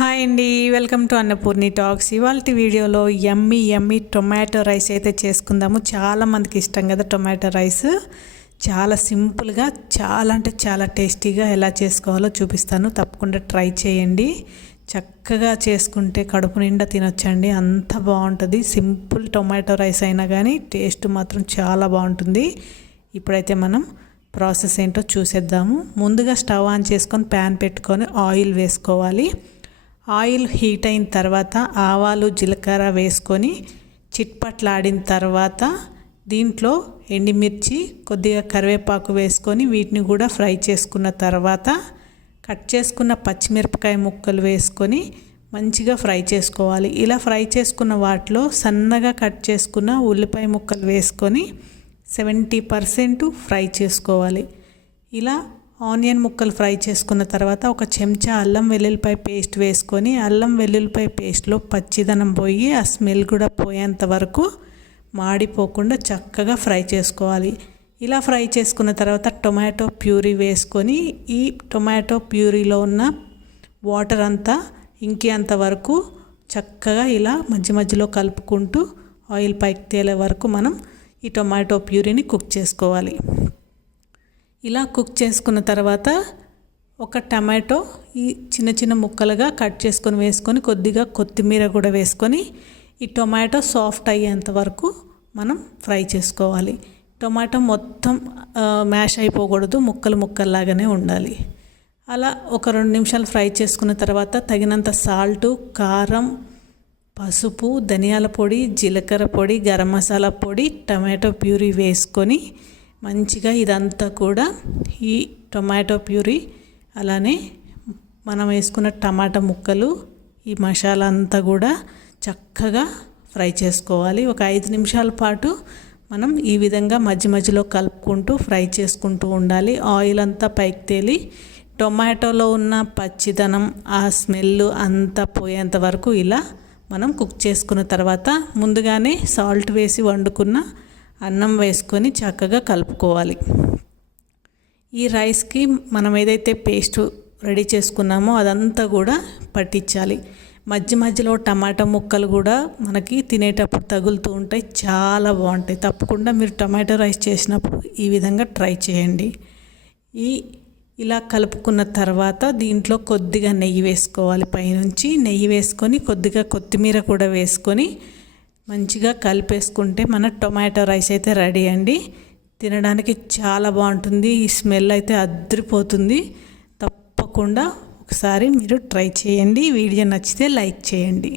Hi అండి, welcome to Annapurni talks. ఇవాళ వీడియోలో యమ్మీ టొమాటో రైస్ అయితే చేసుకుందాము. చాలామందికి ఇష్టం కదా టొమాటో రైస్. చాలా సింపుల్గా చాలా అంటే చాలా టేస్టీగా ఎలా చేసుకోవాలో చూపిస్తాను. తప్పకుండా ట్రై చేయండి. చక్కగా చేసుకుంటే కడుపు నిండా తినొచ్చండి, అంత బాగుంటుంది. సింపుల్ టొమాటో రైస్ అయినా కానీ టేస్ట్ మాత్రం చాలా బాగుంటుంది. ఇప్పుడైతే మనం ప్రాసెస్ ఏంటో చూసేద్దాము. ముందుగా స్టవ్ ఆన్ చేసుకొని ప్యాన్ పెట్టుకొని ఆయిల్ వేసుకోవాలి. ఆయిల్ హీట్ అయిన తర్వాత ఆవాలు జీలకర్ర వేసుకొని చిట్పట్లాడిన తర్వాత దీంట్లో ఎండుమిర్చి కొద్దిగా కరివేపాకు వేసుకొని వీటిని కూడా ఫ్రై చేసుకున్న తర్వాత కట్ చేసుకున్న పచ్చిమిరపకాయ ముక్కలు వేసుకొని మంచిగా ఫ్రై చేసుకోవాలి. ఇలా ఫ్రై చేసుకున్న వాటిలో సన్నగా కట్ చేసుకున్న ఉల్లిపాయ ముక్కలు వేసుకొని 70% ఫ్రై చేసుకోవాలి. ఇలా ఆనియన్ ముక్కలు ఫ్రై చేసుకున్న తర్వాత ఒక చెంచా అల్లం వెల్లుల్లిపాయ పేస్ట్ వేసుకొని అల్లం వెల్లుల్లిపాయ పేస్ట్లో పచ్చిదనం పోయి ఆ స్మెల్ కూడా పోయేంత వరకు మాడిపోకుండా చక్కగా ఫ్రై చేసుకోవాలి. ఇలా ఫ్రై చేసుకున్న తర్వాత టొమాటో ప్యూరీ వేసుకొని ఈ టొమాటో ప్యూరీలో ఉన్న వాటర్ అంతా ఇంకేంత వరకు చక్కగా ఇలా మధ్య మధ్యలో కలుపుకుంటూ ఆయిల్ పైకి తేలే వరకు మనం ఈ టొమాటో ప్యూరీని కుక్ చేసుకోవాలి. ఇలా కుక్ చేసుకున్న తర్వాత ఒక టమాటో ఈ చిన్న చిన్న ముక్కలుగా కట్ చేసుకొని వేసుకొని కొద్దిగా కొత్తిమీర కూడా వేసుకొని ఈ టొమాటో సాఫ్ట్ అయ్యేంత వరకు మనం ఫ్రై చేసుకోవాలి. టొమాటో మొత్తం మ్యాష్ అయిపోకూడదు, ముక్కల్లాగానే ఉండాలి. అలా ఒక 2 నిమిషాలు ఫ్రై చేసుకున్న తర్వాత తగినంత సాల్టు, కారం, పసుపు, ధనియాల పొడి, జీలకర్ర పొడి, గరం మసాలా పొడి, టమాటో ప్యూరీ వేసుకొని మంచిగా ఇదంతా కూడా ఈ టొమాటో ప్యూరీ అలానే మనం వేసుకున్న టమాటా ముక్కలు ఈ మసాలా అంతా కూడా చక్కగా ఫ్రై చేసుకోవాలి. ఒక 5 నిమిషాల పాటు మనం ఈ విధంగా మధ్య మధ్యలో కలుపుకుంటూ ఫ్రై చేసుకుంటూ ఉండాలి. ఆయిల్ అంతా పైకి తేలి టొమాటోలో ఉన్న పచ్చిదనం ఆ స్మెల్ అంతా పోయేంత వరకు ఇలా మనం కుక్ చేసుకున్న తర్వాత ముందుగానే సాల్ట్ వేసి వండుకున్న అన్నం వేసుకొని చక్కగా కలుపుకోవాలి. ఈ రైస్కి మనం ఏదైతే పేస్ట్ రెడీ చేసుకున్నామో అదంతా కూడా పట్టించాలి. మధ్య మధ్యలో టమాటా ముక్కలు కూడా మనకి తినేటప్పుడు తగులుతూ ఉంటాయి, చాలా బాగుంటాయి. తప్పకుండా మీరు టమాటో రైస్ చేసినప్పుడు ఈ విధంగా ట్రై చేయండి. ఇలా కలుపుకున్న తర్వాత దీంట్లో కొద్దిగా నెయ్యి వేసుకోవాలి. పైనుంచి నెయ్యి వేసుకొని కొద్దిగా కొత్తిమీర కూడా వేసుకొని మంచిగా కలిపేసుకుంటే మన టొమాటో రైస్ అయితే రెడీ అండి. తినడానికి చాలా బాగుంటుంది. ఈ స్మెల్ అయితే అదిరిపోతుంది. తప్పకుండా ఒకసారి మీరు ట్రై చేయండి. వీడియో నచ్చితే లైక్ చేయండి.